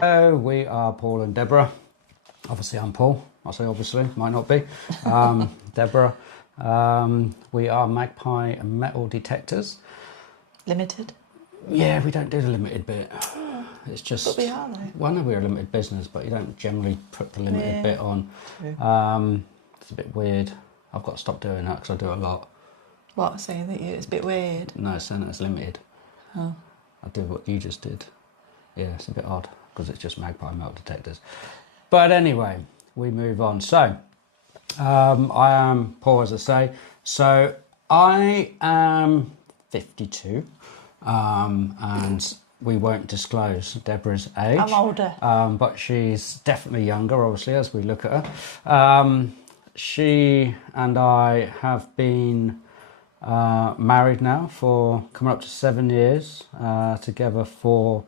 Hello, we are Paul and Deborah. Obviously, I'm Paul. I say obviously, might not be. Deborah. We are Magpie Metal Detectors. Limited? Yeah, we don't do the limited bit. It's just. But we are, though. Well, I know we're a limited business, but you don't generally put the limited bit on. It's a bit weird. I've got to stop doing that because I do it a lot. What? Saying that it's a bit weird? No, saying that it's limited. Oh. I do what you just did. Yeah, it's a bit odd because it's just Magpie Metal Detectors. But anyway, we move on. So, I am Paul, as I say. So, I am 52, and we won't disclose Deborah's age. I'm older. But she's definitely younger, obviously, as we look at her. She and I have been married now for coming up to 7 years, together for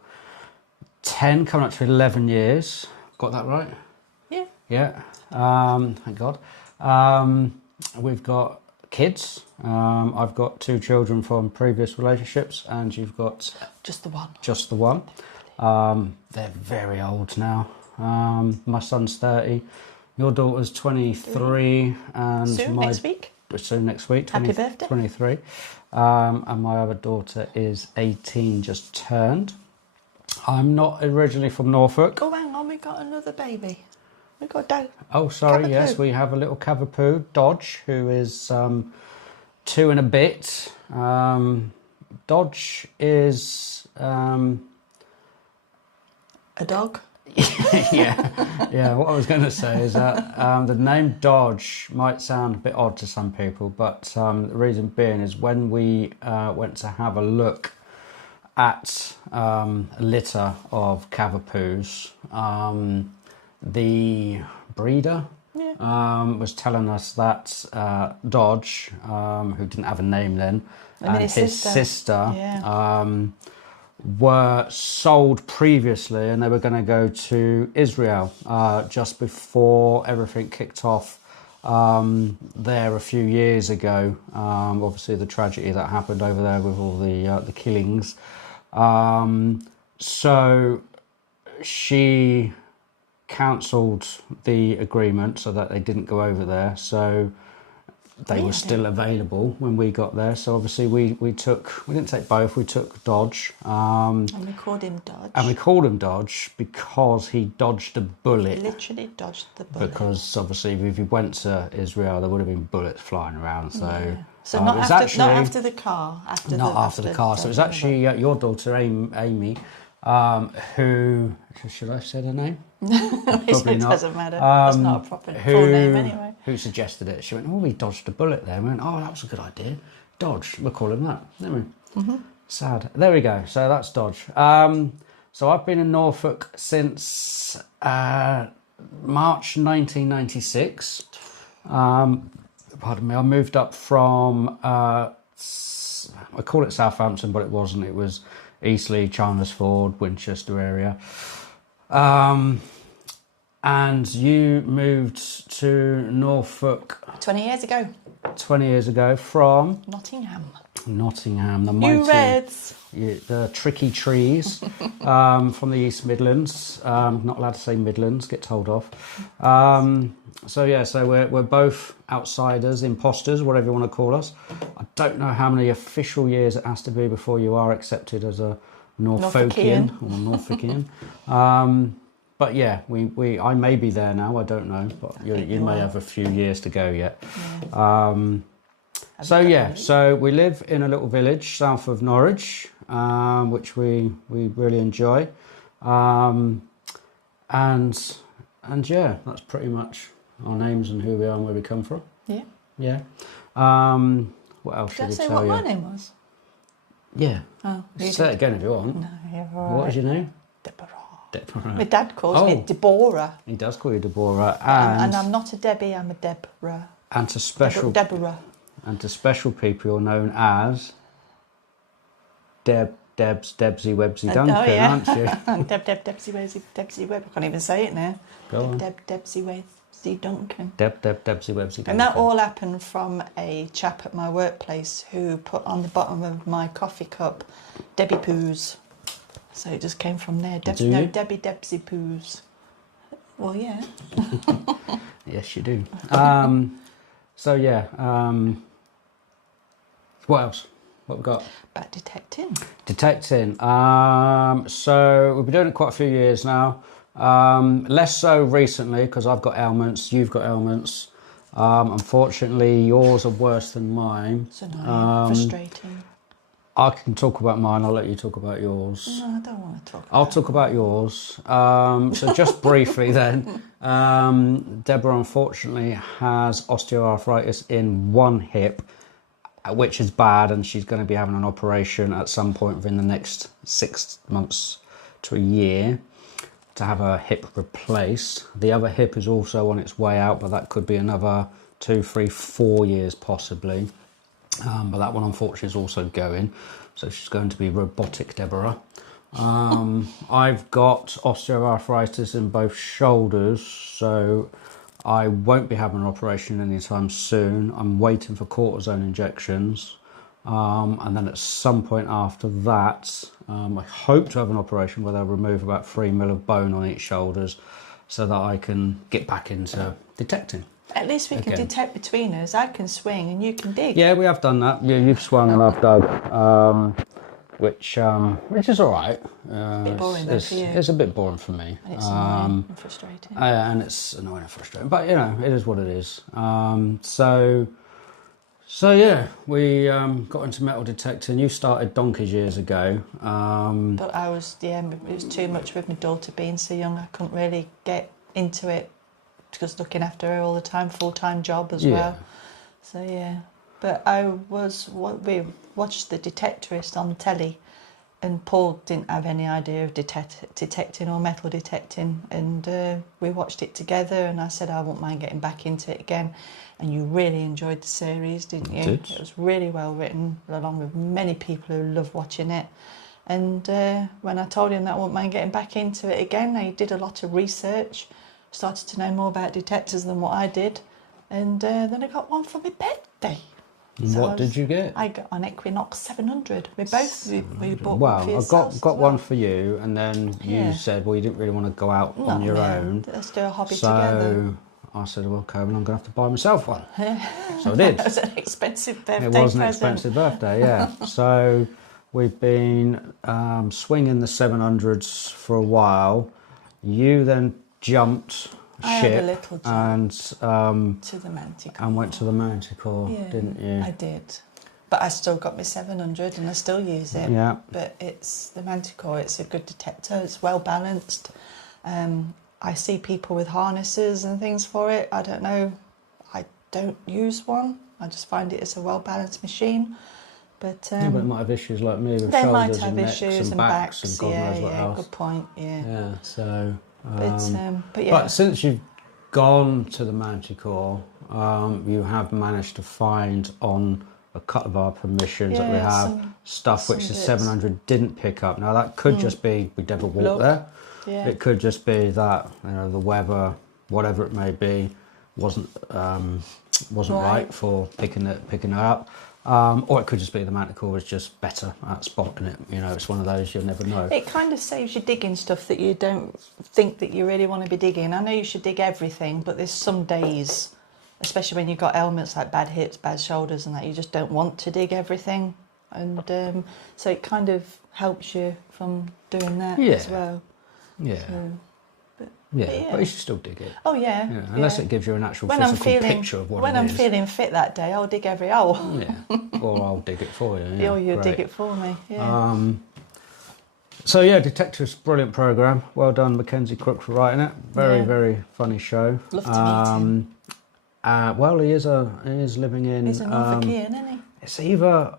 10, coming up to 11 years. Got that right? Yeah. Yeah. Thank God. We've got kids. I've got 2 children from previous relationships, and you've got Just the one. just the one. They're very old now. My son's 30. Your daughter's 23, and Soon, next week. Soon next week. Happy birthday. 23. And my other daughter is 18, just turned. I'm not originally from Norfolk. Oh, hang on, we got another baby. We got Dad. Oh, sorry, Cavapoo. yes, we have a little Cavapoo, Dodge, who is 2 and a bit. Dodge is... A dog. yeah. What I was going to say is that the name Dodge might sound a bit odd to some people, but the reason being is when we went to have a look at a litter of Cavapoos, the breeder was telling us that Dodge, who didn't have a name then, and his sister were sold previously, and they were going to go to Israel just before everything kicked off there a few years ago. Obviously, the tragedy that happened over there with all the killings. So she cancelled the agreement so that they didn't go over there. So they were still available when we got there. So obviously we didn't take both, we took Dodge. And we called him Dodge. And we called him Dodge because he dodged a bullet. Literally dodged the bullet. Because obviously if you went to Israel, there would have been bullets flying around. So, So not after the car. Not after the car. So it was actually your daughter, Amy, who... Should I say her name? Probably it not. Doesn't matter. That's not a proper full name anyway. Who suggested it? She went, oh, we dodged a bullet there. We went, oh, that was a good idea. Dodge. We'll call him that, didn't we? Sad. There we go. So that's Dodge. So I've been in Norfolk since March 1996. Pardon me. I moved up from, I call it Southampton, but it wasn't. It was Eastleigh, Chandlersford, Winchester area. And you moved to Norfolk 20 years ago. 20 years ago from Nottingham, the mighty, you Reds. The tricky trees from the East Midlands. Not allowed to say Midlands, get told off. So we're both outsiders, imposters, whatever you want to call us. I don't know how many official years it has to be before you are accepted as a Norfolkian. Or Norfolkian. But yeah, I may be there now, I don't know, but you may have a few years to go yet. So we live in a little village south of Norwich, which we really enjoy. And yeah, that's pretty much our names and who we are and where we come from. Yeah. Yeah. What else should we tell you? Did I say what my name was? Yeah. Oh, Say it again if you want. No, you're all right. What is your name? Deborah. Deborah. My dad calls me Deborah. He does call you Deborah. And I'm not a Debbie, I'm a Deborah. And to special Deborah. And to special people, you're known as Debsy Websy Duncan, aren't you? Debsy Web. I can't even say it now. Go on. Debsy Websy Duncan. Debsy Websy Duncan. And that all happened from a chap at my workplace who put on the bottom of my coffee cup Debbie Poos. So it just came from there. Do you? Debbie Debsy Poos. Well, yeah. Yes, you do. So yeah. What else? What we got? About detecting. Detecting. So we've been doing it quite a few years now. Less so recently because I've got ailments. You've got ailments. Unfortunately, yours are worse than mine. It's annoying, frustrating. I can talk about mine. I'll let you talk about yours. No, I don't want to talk about I'll talk about yours. So just briefly then, Deborah unfortunately has osteoarthritis in one hip, which is bad, and she's going to be having an operation at some point within the next 6 months to a year to have her hip replaced. The other hip is also on its way out, but that could be another 2, 3, 4 years possibly. But that one unfortunately is also going, so she's going to be robotic Deborah. I've got osteoarthritis in both shoulders, so I won't be having an operation anytime soon. I'm waiting for cortisone injections, and then at some point after that, I hope to have an operation where they'll remove about 3 mil of bone on each shoulders so that I can get back into detecting. At least we can detect between us. I can swing and you can dig. Yeah, we have done that. Yeah, you've swung and I've dug, which is all right. A bit boring though for you. It's a bit boring for me. And it's annoying and frustrating. And it's annoying and frustrating, but you know, it is what it is. So yeah, we got into metal detecting. You started donkeys years ago. But I was, it was too much with my daughter being so young. I couldn't really get into it because looking after her all the time, full-time job as well. So yeah, but we watched the Detectorist on the telly, and Paul didn't have any idea of detecting or metal detecting, and we watched it together, and I said I wouldn't mind getting back into it again. And you really enjoyed the series, didn't you? Did. It was really well written, along with many people who love watching it. And when I told him that I wouldn't mind getting back into it again, I did a lot of research, started to know more about detectors than what I did, and then I got one for my birthday. And what did you get? I got an Equinox 700. We bought Well, one for I yourselves got as well. one for you, and then you said, well, you didn't really want to go out on your own. Let's do a hobby together. I said, well, okay, well, I'm going to have to buy myself one. So I did. It was an expensive birthday It was an present. expensive birthday, yeah. So we've been swinging the 700s for a while. You then jumped I ship had a little jump and to the Manticore. and went to the Manticore, didn't you? I did. But I still got my 700 and I still use it. Yeah. But it's the Manticore, it's a good detector, it's well balanced. I see people with harnesses and things for it. I don't know, I don't use one. I just find it as a well balanced machine. But yeah, but it might have issues like me with they shoulders might have and necks issues and backs and God knows what else. Good point, Yeah, so... but yeah. But since you've gone to the Manticore, you have managed to find on a couple of our permissions that we have stuff which the 700 didn't pick up. Now that could just be we never walked there. Yeah. It could just be that the weather, whatever it may be, wasn't right for picking it up. Or it could just be the Manticore was just better at spotting it. You know, it's one of those you'll never know. It kind of saves you digging stuff that you don't think that you really want to be digging. I know you should dig everything, but there's some days, especially when you've got ailments like bad hips, bad shoulders and that, you just don't want to dig everything. And so it kind of helps you from doing that as well. Yeah. So, but you should still dig it. Oh yeah. Unless it gives you an actual physical picture of what it is. When I'm feeling fit that day, I'll dig every hole. Yeah, or I'll dig it for you. Yeah, or you great. dig it for me. Yeah. So yeah, Detectors, brilliant program. Well done, Mackenzie Crook, for writing it. Very funny show. Love to meet him. Well, he is living in. He's a Norfolkian, isn't he? It's either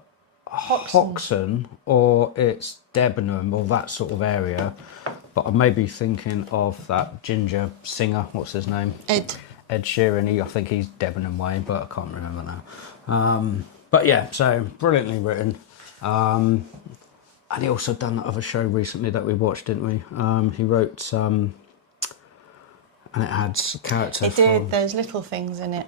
Hoxton or it's Debenham or that sort of area. But I may be thinking of that ginger singer. What's his name? Ed Sheeran. I think he's Debenham way, but I can't remember now. But yeah, so brilliantly written. And he also done that other show recently that we watched, didn't we? He wrote, and it had character. It did. There's little things in it.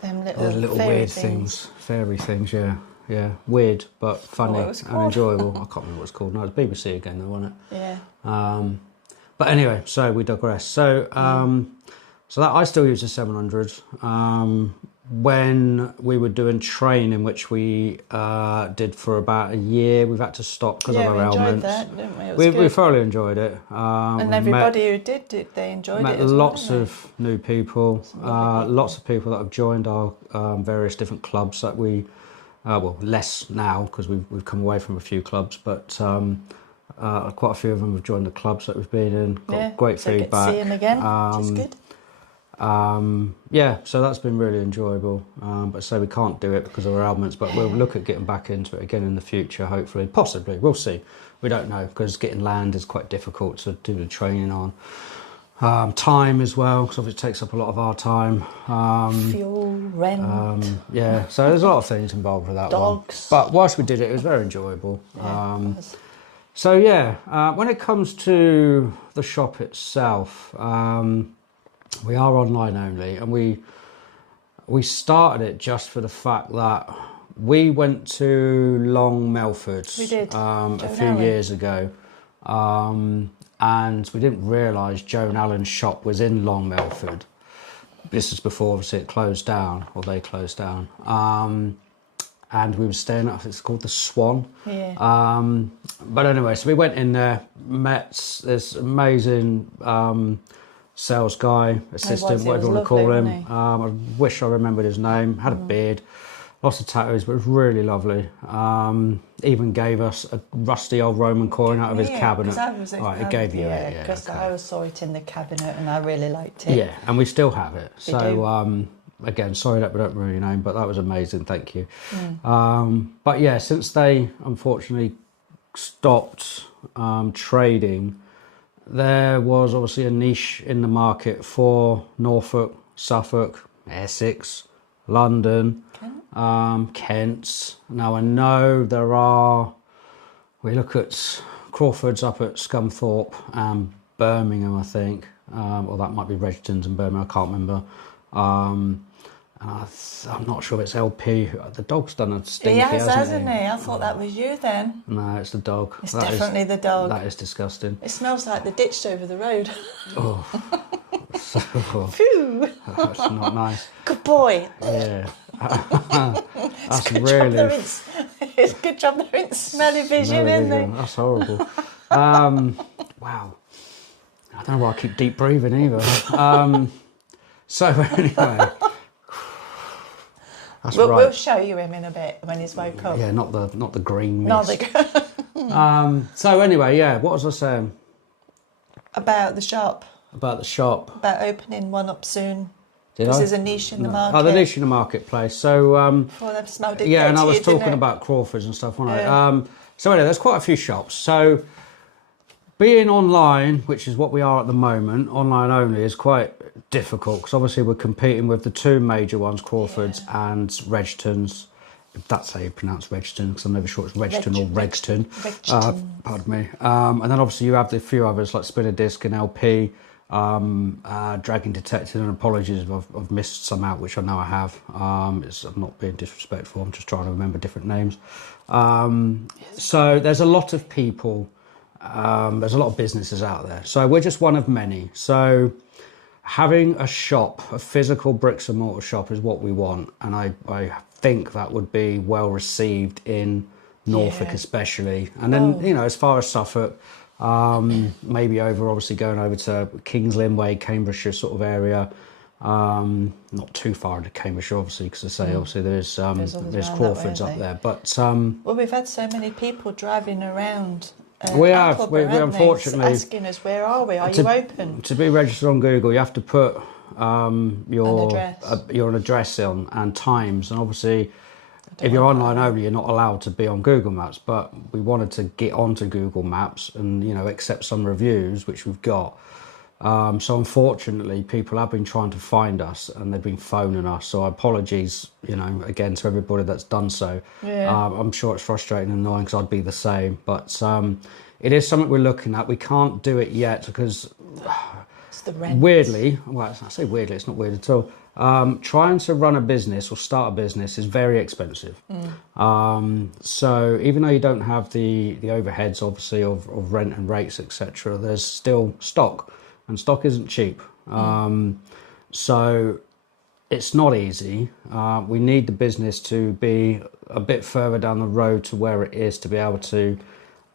Them little weird things, fairy things. Yeah, yeah, weird but funny What it was and called. enjoyable. I can't remember what it's called. No, it's BBC again, though, wasn't it? Yeah. But anyway, so we digress. So, so that I still use the 700. When we were doing training, which we did for about a year, we've had to stop because of our ailments. Yeah, we enjoyed that, didn't we? It was good. We thoroughly enjoyed it. And everybody who did, they enjoyed met it as lots well, of new people, lots of people that have joined our various different clubs that we, well, less now because we've come away from a few clubs, but quite a few of them have joined the clubs that we've been in. Got great feedback. Get to see them again, which is good. Yeah, so that's been really enjoyable. But so we can't do it because of our ailments, but we'll look at getting back into it again in the future, hopefully, possibly. We'll see. We don't know because getting land is quite difficult to do the training on. Time as well, because obviously it takes up a lot of our time. Fuel, rent. Yeah, so there's a lot of things involved with that Dogs. one. But whilst we did it was very enjoyable. Yeah, So yeah, when it comes to the shop itself, we are online only, and we started it just for the fact that we went to Long Melford a few years ago, and we didn't realise Joe and Alan's shop was in Long Melford. This is before obviously it closed down, or they closed down. And we were staying at, it's called the Swan. Yeah. But anyway, so we went in there, met this amazing sales guy, assistant, whatever you want to call him. I wish I remembered his name. Had a beard, lots of tattoos, but it was really lovely. Even gave us a rusty old Roman coin out of his cabinet. It gave you it. Yeah, because I saw it in the cabinet and I really liked it. Yeah, and we still have it. We do. Again, sorry that we don't remember your name, but that was amazing. Thank you. But yeah, since they unfortunately stopped trading, there was obviously a niche in the market for Norfolk, Suffolk, Essex, London, Kent. Now I know there are, we look at Crawford's up at Scunthorpe and Birmingham, I think, or that might be Redgeton's and Birmingham, I can't remember. I'm not sure if it's LP. The dog's done a stinky, hasn't he? I thought that was you then. No, it's the dog. It's definitely the dog. That is disgusting. It smells like the ditch over the road. Oh, so, Phew. that's not nice. Good boy. Yeah. That's Good really... It's a good job there ain't smelly vision, isn't there? That's horrible. Wow. I don't know why I keep deep breathing either. So anyway... We'll show you him in a bit when he's woke up. Yeah, not the green mist. So anyway, yeah, what was I saying? About the shop. About the shop. About opening one up soon. Did because I? there's a niche in the market. Oh, the niche in the marketplace. So before they've smelled it. Yeah, and I was talking about Crawford's and stuff, wasn't I? So anyway, there's quite a few shops. So being online, which is what we are at the moment, online only, is quite difficult because obviously we're competing with the two major ones, Crawford's and Redgeton's. If that's how you pronounce Redgeton, because I'm never sure it's Redgeton or Regston. Pardon me. And then obviously you have the few others like Spinner Disc and LP, Dragon Detectors, and apologies if I've missed some out, which I know I have. I'm not being disrespectful, I'm just trying to remember different names. So there's a lot of people, there's a lot of businesses out there. So we're just one of many. So having a shop, a physical bricks and mortar shop is what we want. And I think that would be well received in Norfolk especially. And then, you know, as far as Suffolk, maybe obviously going over to Kings Lynn, Cambridgeshire sort of area. Not too far into Cambridgeshire, obviously, because I say obviously there's Crawford's up there. But well, we've had so many people driving around. We unfortunately asking us, where are we? Are you open? To be registered on Google, you have to put your address on and times, and obviously if you're online only, you're not allowed to be on Google Maps. But we wanted to get onto Google Maps and, you know, accept some reviews, which we've got. So unfortunately, people have been trying to find us and they've been phoning us. So apologies, you know, again to everybody that's done so. I'm sure it's frustrating and annoying because I'd be the same. But it is something we're looking at. We can't do it yet because it's the rent. Weirdly, well, I say weirdly, it's not weird at all. trying to run a business or start a business is very expensive. So even though you don't have the overheads, obviously, of rent and rates, etc., there's still stock, and stock isn't cheap. So it's not easy. We need the business to be a bit further down the road to where it is to be able to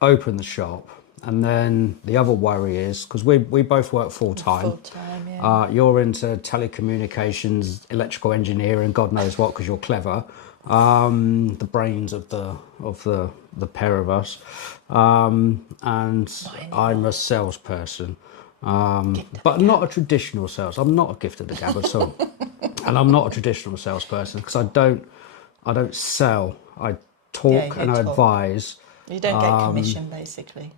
open the shop. And then the other worry is, because we both work full-time. Full-time, yeah. You're into telecommunications, electrical engineering, God knows what, because you're clever. The brains of the pair of us. And I'm a salesperson. But not a traditional sales. I'm not a gift of the gab at all. And I'm not a traditional salesperson, because I don't sell. I talk and I advise. You don't get commission, basically.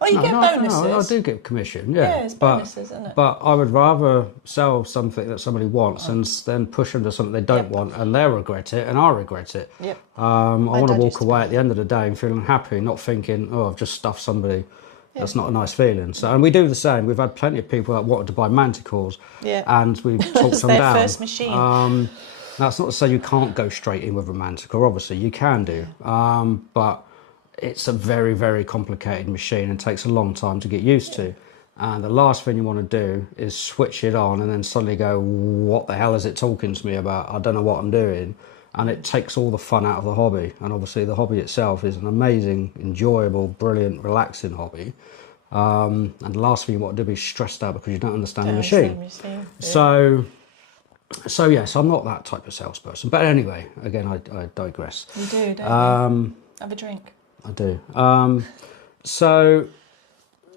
Oh, you get bonuses. No, I do get commission, yeah. It's bonuses, isn't it? But I would rather sell something that somebody wants and then push them to something they don't want, and they'll regret it and I regret it. Yep. I want to walk away at the end of the day and feeling happy, not thinking, oh, I've just stuffed somebody. That's not a nice feeling. So, and we do the same. We've had plenty of people that wanted to buy manticores, and we've talked them down. Their first machine. That's not to say you can't go straight in with a manticore. Obviously, you can do, but it's a very, very complicated machine and takes a long time to get used to. And the last thing you want to do is switch it on and then suddenly go, what the hell is it talking to me about? I don't know what I'm doing. And it takes all the fun out of the hobby. And obviously the hobby itself is an amazing, enjoyable, brilliant, relaxing hobby. And the last thing you want to do is be stressed out because you don't understand the machine. So yes, I'm not that type of salesperson. But anyway, again, I digress. You do, don't you? Have a drink. I do. So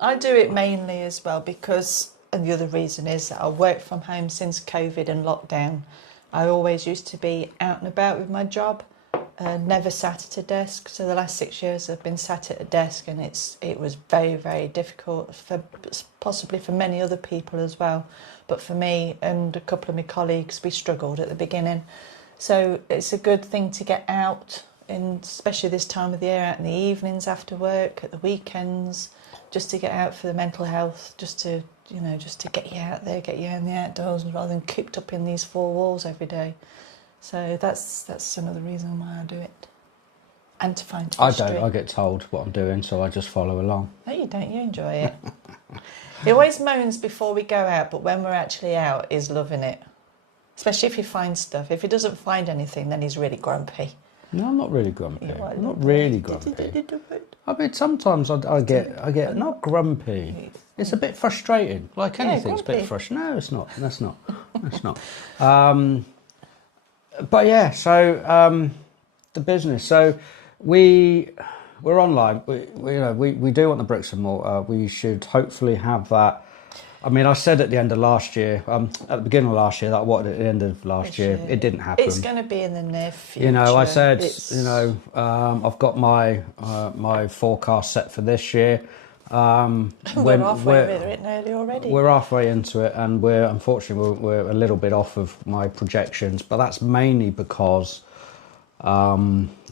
I do it mainly as well because, and the other reason is that I worked from home since COVID and lockdown. I always used to be out and about with my job, never sat at a desk. So the last 6 years I've been sat at a desk, and it was very, very difficult, possibly for many other people as well. But for me and a couple of my colleagues, we struggled at the beginning. So it's a good thing to get out, and especially this time of the year, out in the evenings after work, at the weekends, just to get out for the mental health, just to get you out there, get you in the outdoors, rather than cooped up in these four walls every day. So that's another reason why I do it. And to find history. I don't. I get told what I'm doing, so I just follow along. No, you don't. You enjoy it. He always moans before we go out, but when we're actually out, he's loving it. Especially if he finds stuff. If he doesn't find anything, then he's really grumpy. No, I'm not really grumpy. I'm not really grumpy. I mean, sometimes I get not grumpy. It's a bit frustrating. Like anything's a bit frustrating. No, it's not. That's not. That's not. But yeah, so the business. So we're online. We do want the bricks and mortar. We should hopefully have that. I mean, I said at the end of last year, at the beginning of last year, that what at the end of last year, it didn't happen. It's going to be in the near future. I said, I've got my forecast set for this year. We're halfway into it nearly already. We're halfway into it, and we're a little bit off of my projections, but that's mainly because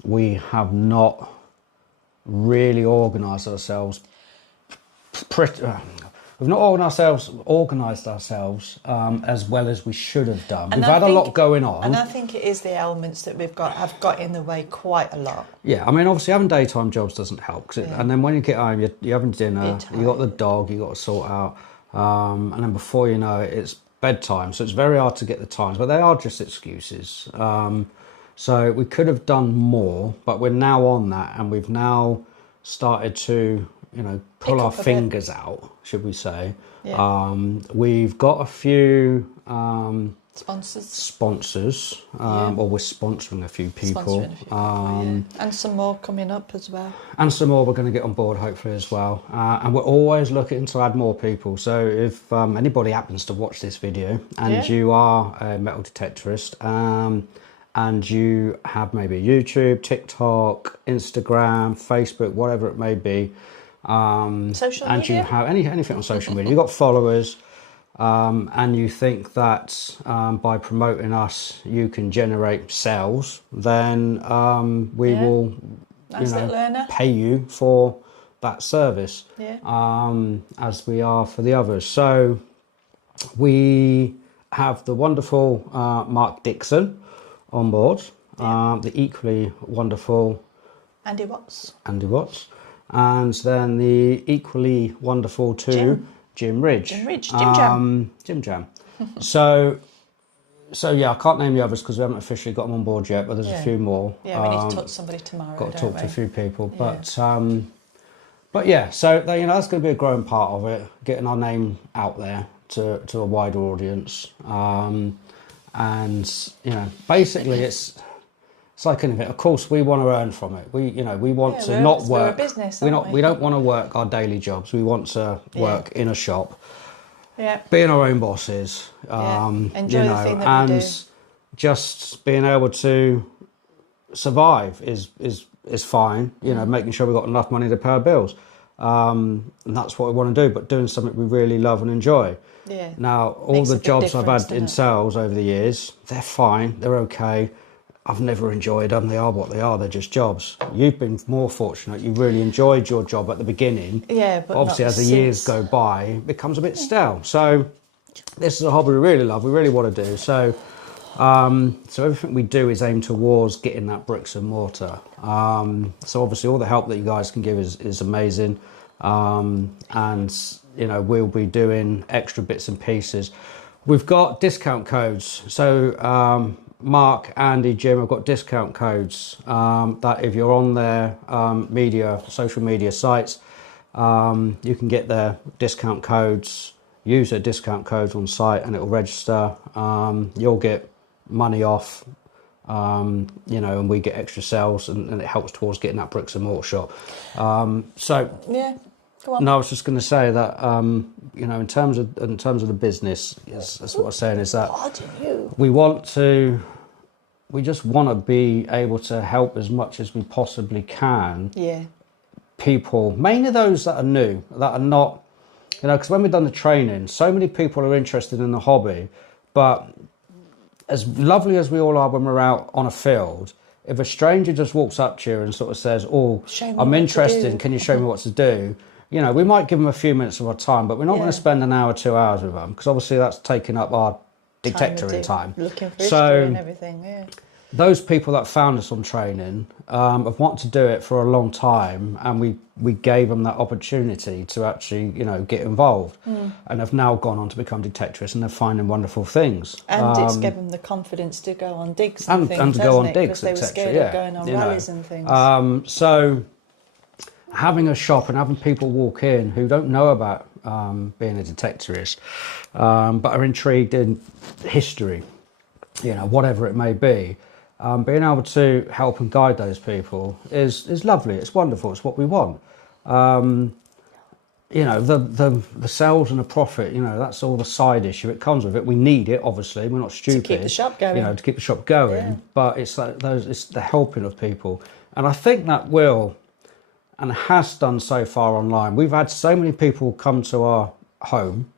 we have not really organised ourselves. We've not organised ourselves as well as we should have done. We've had a lot going on. And I think it is the elements that have got in the way quite a lot. Yeah, I mean, obviously having daytime jobs doesn't help. And then when you get home, you're having dinner, you got the dog, you got to sort out. And then before you know it, it's bedtime. So it's very hard to get the times, but they are just excuses. So we could have done more, but we're now on that, and we've now started to pull our fingers out, should we say. Yeah. We've got a few sponsors, or we're sponsoring a few people. And some more coming up as well. And some more we're going to get on board, hopefully, as well. And we're always looking to add more people. So if anybody happens to watch this video and you are a metal detectorist, and you have maybe YouTube, TikTok, Instagram, Facebook, whatever it may be, social and media? you have anything on social media, you've got followers, and you think that by promoting us you can generate sales, then we will pay you for that service, as we are for the others. So we have the wonderful Mark Dixon on board, the equally wonderful Andy Watts, and then the equally wonderful Jim Ridge. Jim Jam. So yeah, I can't name the others because we haven't officially got them on board yet, but there's a few more. Yeah, we need to talk to somebody tomorrow. Got to talk to a few people, Yeah. but yeah, so that's going to be a growing part of it, getting our name out there to a wider audience, and basically it's like anything. Of course, we want to earn from it. We want to not work. We're a business, we don't want to work our daily jobs. We want to work in a shop. Yeah. Being our own bosses, Enjoy the thing that we do. Just being able to survive is fine. Making sure we've got enough money to pay our bills, and that's what we want to do. But doing something we really love and enjoy. Yeah. Now, all the jobs I've had in sales over the years, they're fine. They're okay. I've never enjoyed them. They are what they are. They're just jobs. You've been more fortunate. You really enjoyed your job at the beginning. Yeah, but obviously as the years go by, it becomes a bit stale. So this is a hobby we really love. We really want to do. So everything we do is aimed towards getting that bricks and mortar. So obviously all the help that you guys can give is amazing. And we'll be doing extra bits and pieces. We've got discount codes. So Mark, Andy, Jim have got discount codes that if you're on their social media sites, you can get their discount codes, use their discount codes on site and it'll register. You'll get money off, and we get extra sales and it helps towards getting that bricks and mortar shop. Yeah. Go on. No, I was just going to say that, in terms of the business, that's what I was saying, is that we just want to be able to help as much as we possibly can. Yeah. People, mainly those that are new, that are not, because when we've done the training, so many people are interested in the hobby, but as lovely as we all are when we're out on a field, if a stranger just walks up to you and sort of says, "Oh, I'm interested, can you show me what to do?" We might give them a few minutes of our time, but we're not going to spend an hour, 2 hours with them, because obviously that's taking up our detectoring time. Looking for history and everything, yeah. Those people that found us on training have wanted to do it for a long time, and we gave them that opportunity to actually, get involved, and have now gone on to become detectorists, and they're finding wonderful things. And it's given them the confidence to go on digs and things, and to go on digs, because they were scared of going on rallies and things. So having a shop and having people walk in who don't know about being a detectorist, but are intrigued in history, whatever it may be, being able to help and guide those people is lovely. It's wonderful. It's what we want. The sales and the profit, that's all the side issue. It comes with it. We need it, obviously. We're not stupid. To keep the shop going. To keep the shop going. Yeah. But it's the helping of people. And I think that will, and has done so far online. We've had so many people come to our home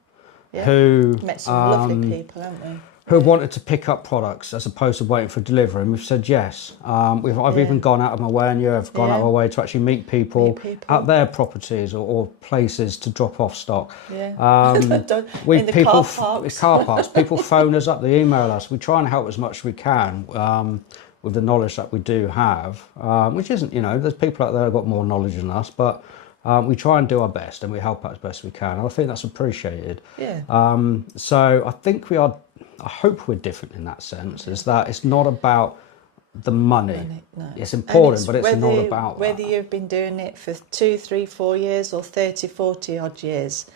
who met some lovely people, haven't we? Who wanted to pick up products as opposed to waiting for delivery, and we've said yes. I've even gone out of my way, and I've gone out of my way to actually meet people at their properties or places to drop off stock. Yeah. In the car parks. Car parks. People phone us up, they email us. We try and help as much as we can with the knowledge that we do have, which isn't, there's people out there who've got more knowledge than us, but we try and do our best and we help out as best we can. And I think that's appreciated. Yeah. So I think I hope we're different in that sense, is that it's not about the money. No. It's important, but it's not about whether you've been doing it for 2, 3, 4 years or 30, 40 odd years.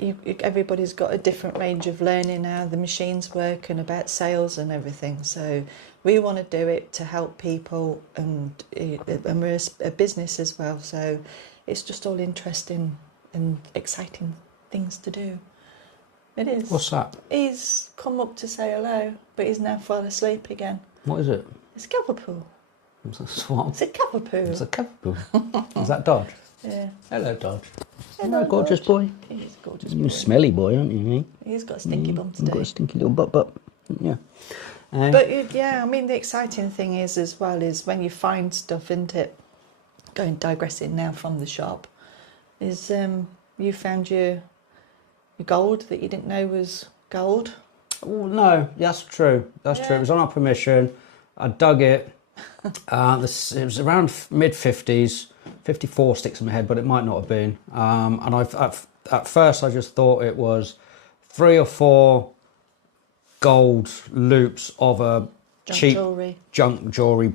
Everybody's got a different range of learning how the machines work and about sales and everything. So we want to do it to help people, and we're a business as well. So it's just all interesting and exciting things to do. It is. What's that? He's come up to say hello, but he's now fallen asleep again. What is it? It's a cavapoo. It's a swamp. It's a cavapoo. It's a cavapoo. Is that Dodge? Yeah. Hello, Dodge. Hello, gorgeous boy. He's a gorgeous boy. You're a smelly boy, aren't you? He's got a stinky bum today. You've got a stinky little butt. Yeah. But the exciting thing is as well is when you find stuff, isn't it? Digressing now from the shop, is you found your gold that you didn't know was gold. Oh, no, that's true. That's true. It was on our permission. I dug it. It was around mid-50s. 54 sticks in my head, but it might not have been. And at first I just thought it was 3 or 4 gold loops of a cheap junk jewelry.